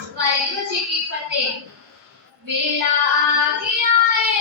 वाहेगुरु जी की फतेह वेला आ गया है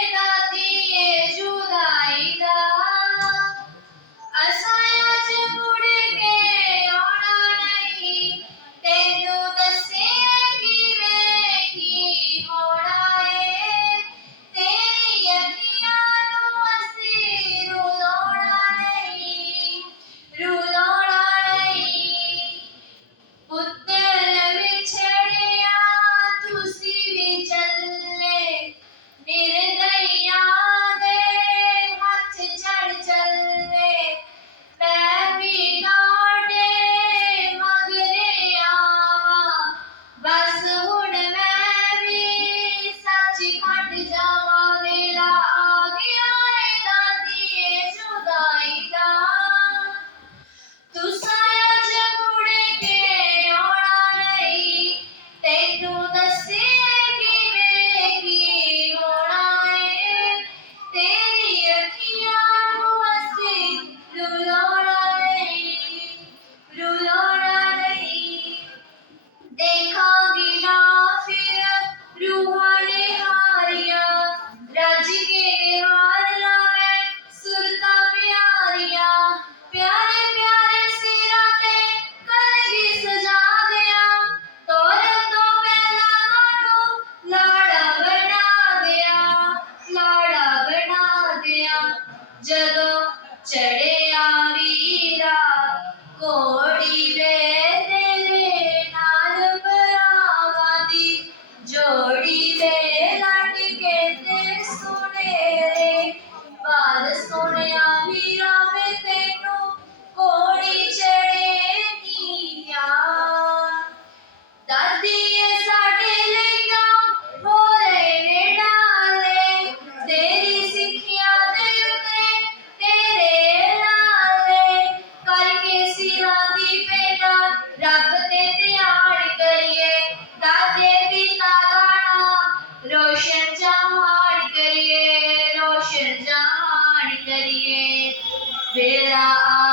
Yeah.